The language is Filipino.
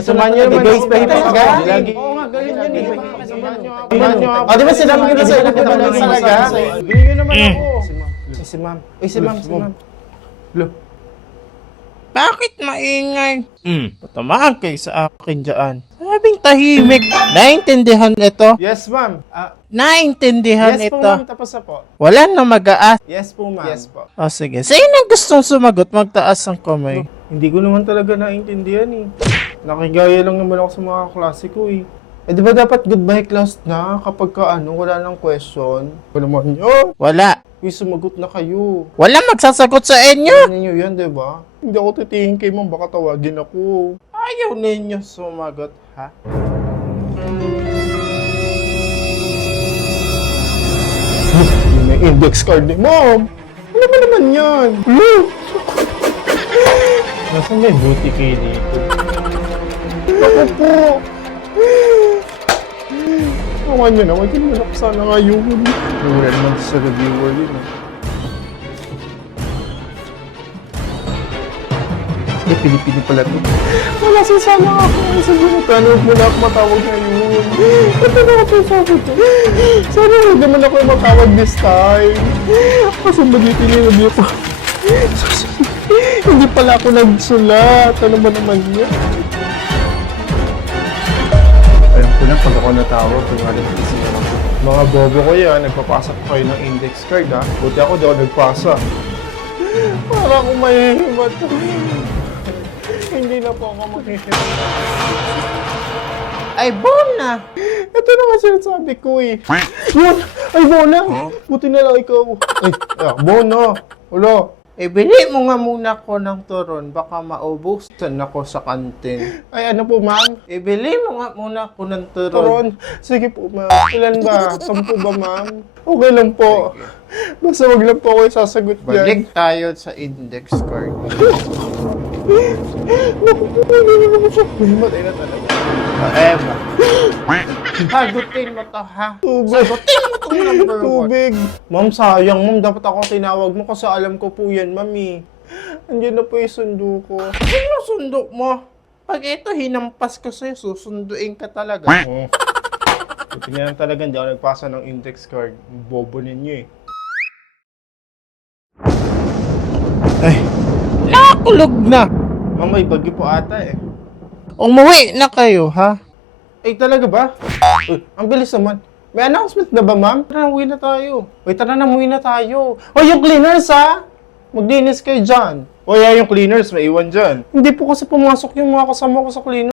Samahan niyo naman guys, ako. talaga. Lagi. Oo nga, galing yan eh. Samahan niyo ako. Di ba sinabi ko na sa'yo na pinagaling talaga? Galing niyo naman ako. Si ma'am. Si ma'am. Lo. Bakit maingay? Patamaan kayo sa akin dyan. Sabing tahimik. Naintindihan ito? Yes, ma'am. Naintindihan Yes po, ito? ma'am. Tapos na po. Wala na mag-aas. Yes po, ma'am. Yes po. O sige. Sino gustong sumagot? Magtaas ang kamay. Hindi ko naman talaga naintindihan eh. Nakigaya lang naman ako sa mga klase ko eh. Eh di ba dapat goodbye class na kapag ka wala nang question? Ano naman yun? Wala. Uy, sumagot na kayo. Wala magsasagot sa inyo. Ano ninyo yan, di ba? Hindi ako titingin kay ma'am, baka tawagin ako. Ayaw ninyo sumagot, ha? Yun yung index card ni ma'am. Ano ba naman yan? Nasaan may booty kayo dito? Ako po. Naman nyo naman, kinulak sana nga yun. Wala naman sa reviewer yun. Eh, Pilipino pala to. Wala si sana ako. Sa bunutan, huwag mo na ako matawag ngayon. Ito na ako sabi ko. Sana huwag naman ako matawag this time. Kasi magitin yung review ko. Hindi pala ako nagsulat. Ano ba naman yun? Alam ko lang pag ako natawag, kung alam ko sila lang. Mga bobo ko yan, nagpapasa ko kayo ng index card ha. Buti ako, di ako nagpasa. Para akong mahihimat. Hindi na po ako mahihimat. Ay, Bona! Ito na nga sinasabi ko eh. Yun! Ay, Bona! Buti na lang ikaw. Ay, Bona! Wala. Bili mo nga muna ko ng turon. Baka maubusan ako sa kantin. Ay, ano po, ma'am? Bili mo nga muna ko ng turon. Turon. Sige po, ma'am. Ilan ba? 10 ba, ma'am? Okay lang po. Basta wag lang po ako yung sasagot yan. Balik tayo sa index card. Naku po, ano naman siya? Matay na talaga. Eva. Sagutin mo to, ha? Tubig. Sagutin mo to, number one. Tubig. Ma'am, sayang, ma'am. Dapat ako tinawag mo kasi alam ko po yan, ma'am eh. Andiyan na po yung sundo ko. Sino sundo mo? Pag ito hinampas ko sa'yo, susunduin ka talaga. Oo. Buti nga lang talaga, hindi ako nagpasa ng index card. Bobo ninyo eh. Ay, nakakulog na. Ma'am, may bagyo po ata eh. Umuwi na kayo, ha? Ay, talaga ba? Uy, ang bilis naman. May announcement na ba, ma'am? Tara, uwi na tayo. Uy, tara na, uwi na tayo. Uy, yung cleaners, ha? Maglinis kayo dyan. Uy, yung cleaners, may iwan dyan. Hindi po kasi pumasok yung mga kasama ko sa cleaners.